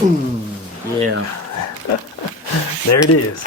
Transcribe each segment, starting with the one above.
Yeah. There it is.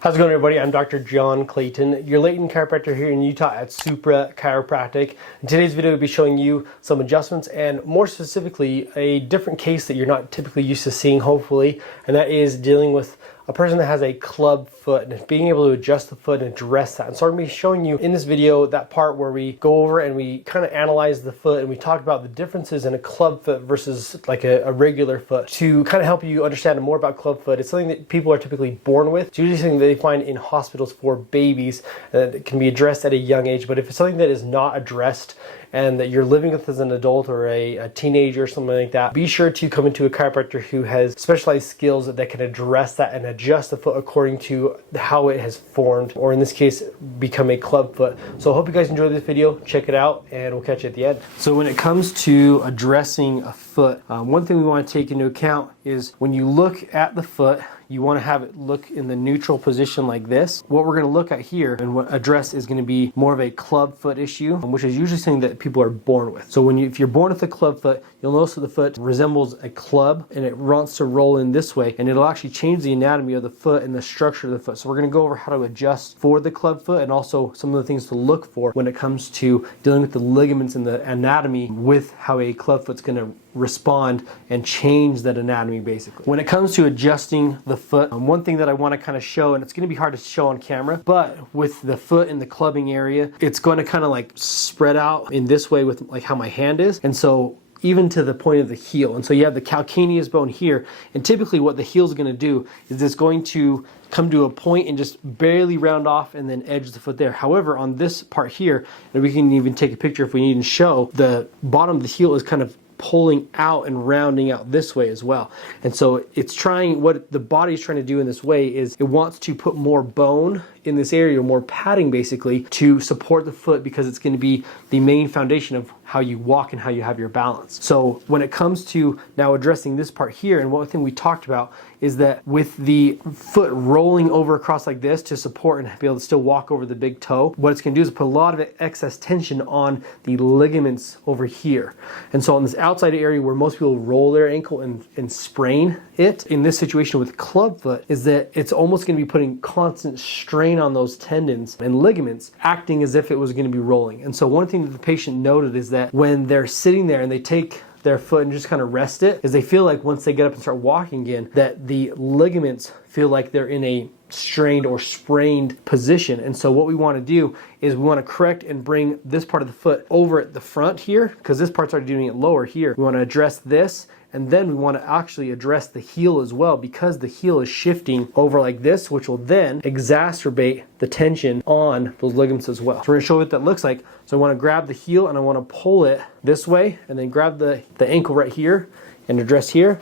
How's it going, everybody? I'm Dr. John Clayton, your Layton chiropractor here in Utah at Supra Chiropractic. In today's video, we'll be showing you some adjustments and more specifically, a different case that you're not typically used to seeing, hopefully, and that is dealing with a person that has a club foot and being able to adjust the foot and address that. And so I'm going to be showing you in this video that part where we go over and we kind of analyze the foot and we talk about the differences in a club foot versus like a regular foot to kind of help you understand more about club foot. It's something that people are typically born with. It's usually something that they find in hospitals for babies that can be addressed at a young age. But if it's something that is not addressed and that you're living with as an adult or a teenager or something like that, be sure to come into a chiropractor who has specialized skills that can address that and adjust the foot according to how it has formed, or in this case, become a club foot. So I hope you guys enjoyed this video. Check it out and we'll catch you at the end. So when it comes to addressing a foot, one thing we want to take into account is when you look at the foot, you want to have it look in the neutral position like this. What we're going to look at here and what address is going to be more of a club foot issue, which is usually something that people are born with. So if you're born with a club foot, you'll notice that the foot resembles a club and it wants to roll in this way, and it'll actually change the anatomy of the foot and the structure of the foot. So we're going to go over how to adjust for the club foot and also some of the things to look for when it comes to dealing with the ligaments and the anatomy with how a club foot's going to respond and change that anatomy basically. When it comes to adjusting the foot, one thing that I want to kind of show, and it's going to be hard to show on camera, but with the foot in the clubbing area, it's going to kind of like spread out in this way with like how my hand is, and so even to the point of the heel. And so you have the calcaneus bone here, and typically what the heel is going to do is it's going to come to a point and just barely round off and then edge the foot there. However, on this part here, and we can even take a picture if we need to show, the bottom of the heel is kind of pulling out and rounding out this way as well. And so it's trying, what the body is trying to do in this way is it wants to put more bone in this area, more padding basically, to support the foot, because it's going to be the main foundation of how you walk and how you have your balance. So when it comes to now addressing this part here, and one thing we talked about is that with the foot rolling over across like this to support and be able to still walk over the big toe, what it's going to do is put a lot of excess tension on the ligaments over here. And so on this outside area where most people roll their ankle and sprain it, in this situation with club foot, is that it's almost going to be putting constant strain on those tendons and ligaments, acting as if it was going to be rolling. And so one thing that the patient noted is that when they're sitting there and they take their foot and just kind of rest it, is they feel like once they get up and start walking again, that the ligaments feel like they're in a strained or sprained position. And so what we want to do is we want to correct and bring this part of the foot over at the front here, because this part's already doing it lower here. We want to address this, and then we want to actually address the heel as well, because the heel is shifting over like this, which will then exacerbate the tension on those ligaments as well. So we're going to show you what that looks like. So I want to grab the heel and I want to pull it this way, and then grab the ankle right here and address here,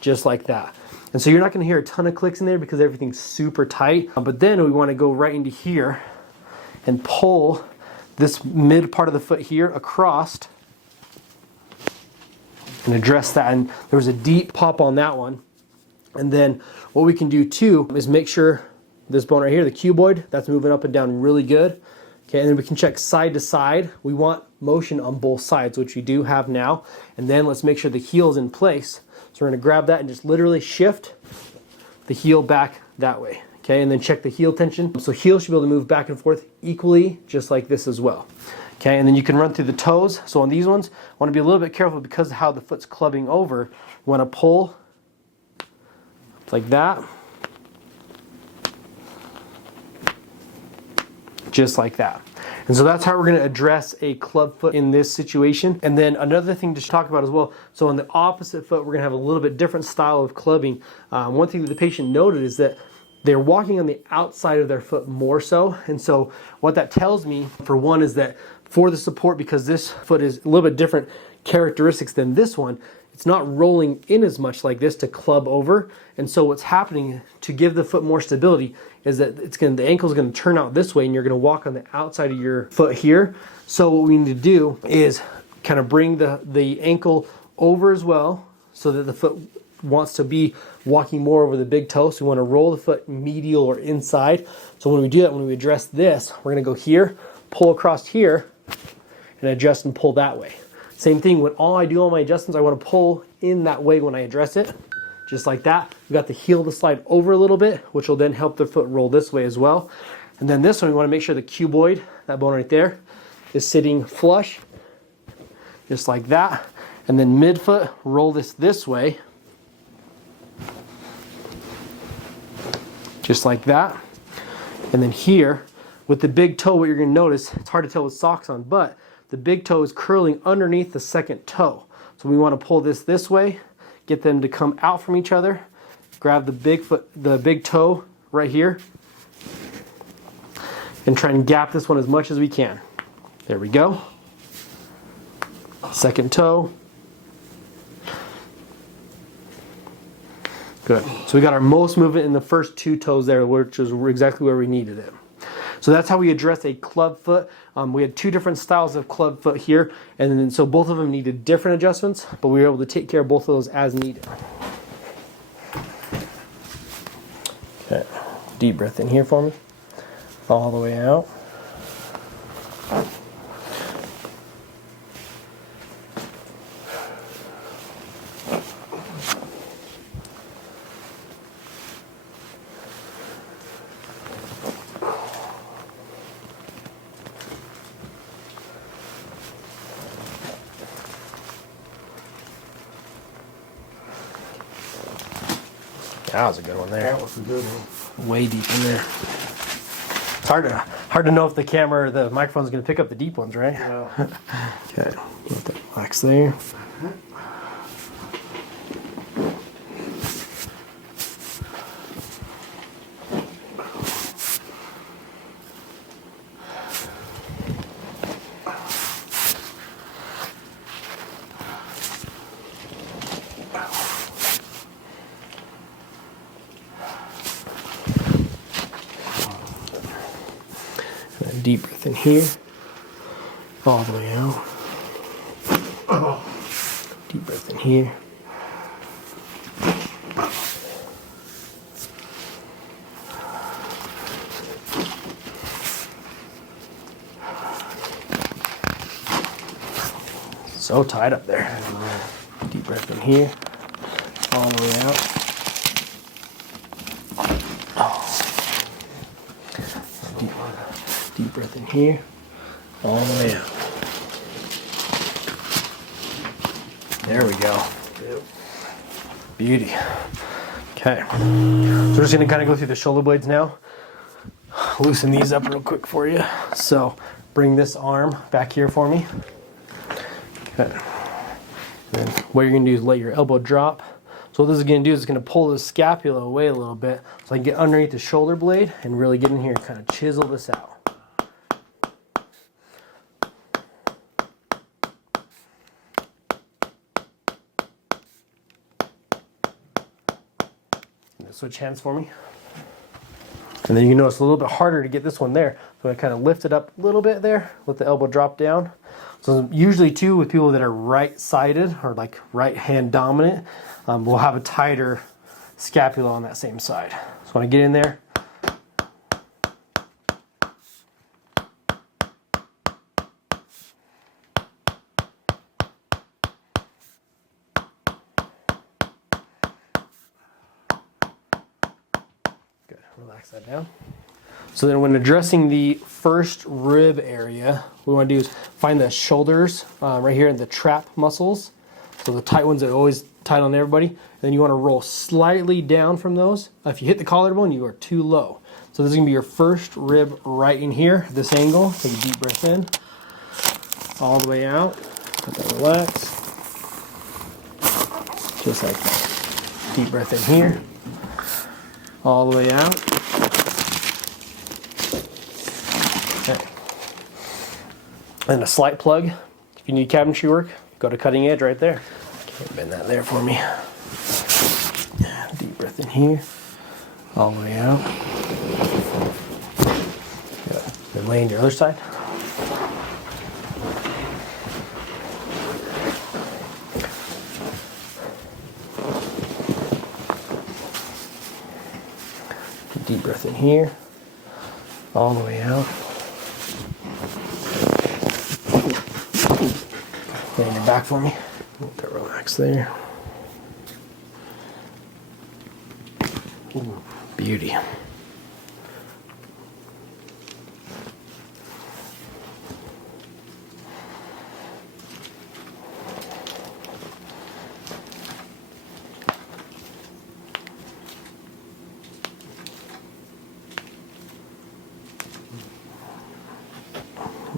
just like that. And so you're not going to hear a ton of clicks in there because everything's super tight. But then we want to go right into here and pull this mid part of the foot here across and address that. And there was a deep pop on that one. And then what we can do too is make sure this bone right here, the cuboid, that's moving up and down really good. Okay, and then we can check side to side. We want motion on both sides, which we do have now. And then let's make sure the heel is in place. So we're going to grab that and just literally shift the heel back that way. Okay, and then check the heel tension. So heel should be able to move back and forth equally, just like this as well. Okay, and then you can run through the toes. So on these ones, I want to be a little bit careful because of how the foot's clubbing over. You want to pull like that. Just like that. And so that's how we're going to address a club foot in this situation. And then another thing to talk about as well, so on the opposite foot, we're going to have a little bit different style of clubbing. One thing that the patient noted is that they're walking on the outside of their foot more so. And so what that tells me, for one, is that for the support, because this foot is a little bit different characteristics than this one, it's not rolling in as much like this to club over. And so what's happening to give the foot more stability is that the ankle is going to turn out this way, and you're going to walk on the outside of your foot here. So what we need to do is kind of bring the ankle over as well, so that the foot wants to be walking more over the big toe. So we want to roll the foot medial or inside. So when we do that, when we address this, we're going to go here, pull across here, and adjust and pull that way. Same thing, when all I do all my adjustments, I want to pull in that way when I address it, just like that. We got the heel to slide over a little bit, which will then help the foot roll this way as well. And then this one, we want to make sure the cuboid, that bone right there, is sitting flush, just like that. And then midfoot, roll this way, just like that. And then here, with the big toe, what you're going to notice, it's hard to tell with socks on, but the big toe is curling underneath the second toe. So we want to pull this way, get them to come out from each other, grab the big toe right here, and try and gap this one as much as we can. There we go. Second toe. Good. So we got our most movement in the first 2 toes there, which is exactly where we needed it. So that's how we address a club foot. We had 2 different styles of club foot here, and then so both of them needed different adjustments, but we were able to take care of both of those as needed. Okay, deep breath in here for me, all the way out. That was a good one there. That was a good one. Way deep in there. It's hard to know if the camera or the microphone's going to pick up the deep ones, right? Yeah. Okay, let that relax there. Deep breath in here, all the way out. Deep breath in here. So tight up there. Deep breath in here, all the way out. Deep breath in here, all the way out. There we go. Yep. Beauty. Okay. So we're just going to kind of go through the shoulder blades now. Loosen these up real quick for you. So bring this arm back here for me. Okay. Then what you're going to do is let your elbow drop. So what this is going to do is it's going to pull the scapula away a little bit so I can get underneath the shoulder blade and really get in here and kind of chisel this out. Switch hands for me. And then you can notice it's a little bit harder to get this one there. So I kind of lift it up a little bit there, let the elbow drop down. So usually too with people that are right-sided or like right hand dominant, we'll have a tighter scapula on that same side. So when I get in there, relax that down. So then when addressing the first rib area, what we want to do is find the shoulders right here in the trap muscles. So the tight ones that are always tight on everybody. And then you want to roll slightly down from those. If you hit the collarbone, you are too low. So this is going to be your first rib right in here, this angle. Take a deep breath in. All the way out. Let that relax. Just like that. Deep breath in here. All the way out. Okay. And a slight plug. If you need cabinetry work, go to cutting edge right there. Okay, bend that there for me. Deep breath in here. All the way out. Good. Then lay on your other side. Deep breath in here, all the way out. Lay your back for me. Let that relax there. Ooh, beauty.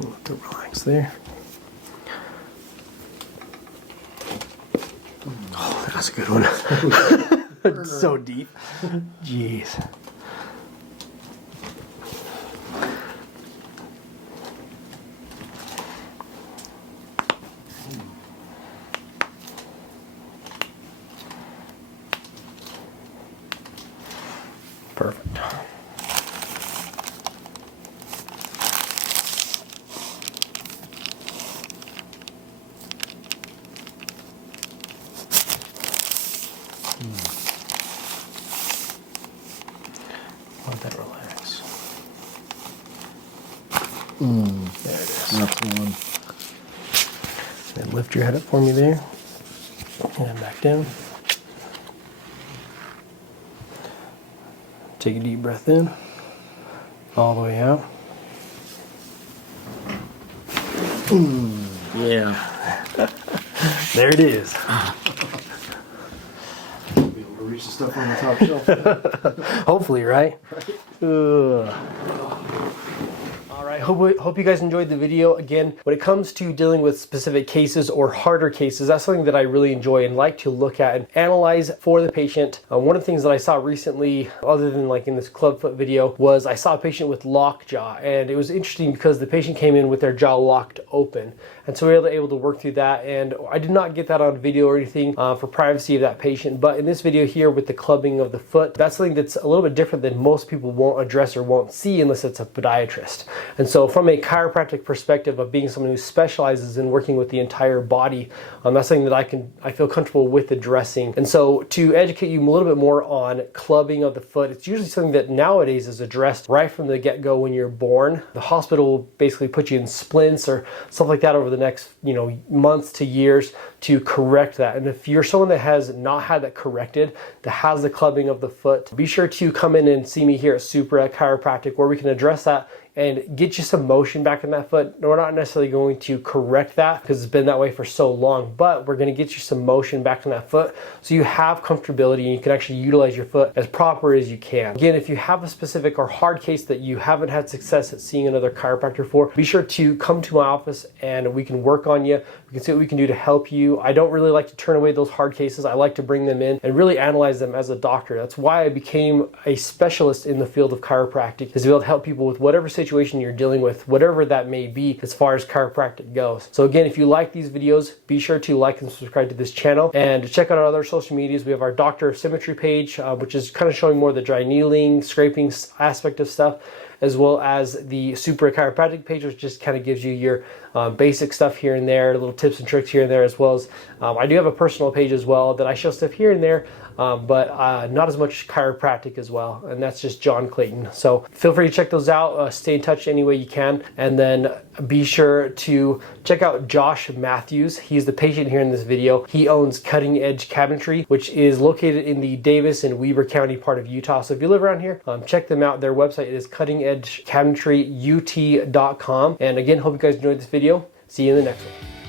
Let it relax there. Oh, that's a good one. It's so deep. Jeez. Perfect. Let that relax. There it is. That's the one. Then lift your head up for me there. And back down. Take a deep breath in. All the way out. Yeah. There it is. Be able to reach the stuff on the top shelf. Hopefully, right? All right, hope you guys enjoyed the video. Again, when it comes to dealing with specific cases or harder cases, that's something that I really enjoy and like to look at and analyze for the patient. One of the things that I saw recently, other than like in this clubfoot video, was I saw a patient with lockjaw, and it was interesting because the patient came in with their jaw locked open. And so we were able to work through that, and I did not get that on video or anything for privacy of that patient. But in this video here with the clubbing of the foot, that's something that's a little bit different than most people won't address or won't see unless it's a podiatrist. And so from a chiropractic perspective of being someone who specializes in working with the entire body, that's something that I feel comfortable with addressing. And so to educate you a little bit more on clubbing of the foot, it's usually something that nowadays is addressed right from the get-go when you're born. The hospital will basically put you in splints or stuff like that over the next, months to years to correct that. And if you're someone that has not had that corrected, that has the clubbing of the foot, be sure to come in and see me here at Supra Chiropractic, where we can address that and get you some motion back in that foot. We're not necessarily going to correct that because it's been that way for so long, but we're going to get you some motion back in that foot so you have comfortability and you can actually utilize your foot as proper as you can. Again, if you have a specific or hard case that you haven't had success at seeing another chiropractor for, be sure to come to my office and we can work on you. We can see what we can do to help you. I don't really like to turn away those hard cases. I like to bring them in and really analyze them as a doctor. That's why I became a specialist in the field of chiropractic, is to be able to help people with whatever situation you're dealing with, whatever that may be as far as chiropractic goes. So again, if you like these videos, be sure to like and subscribe to this channel and check out our other social medias. We have our Doctor of Symmetry page, which is kind of showing more the dry needling, scraping aspect of stuff, as well as the Supra Chiropractic page, which just kind of gives you your basic stuff here and there, little tips and tricks here and there, as well as I do have a personal page as well that I show stuff here and there, but not as much chiropractic as well, and that's just John Clayton. So feel free to check those out, stay in touch any way you can, and then be sure to check out Josh Matthews. He's the patient here in this video. He owns Cutting Edge Cabinetry, which is located in the Davis and Weber County part of Utah. So if you live around here, check them out. Their website is cuttingedgecabinetryut.com. And again, hope you guys enjoyed this video. See you in the next one.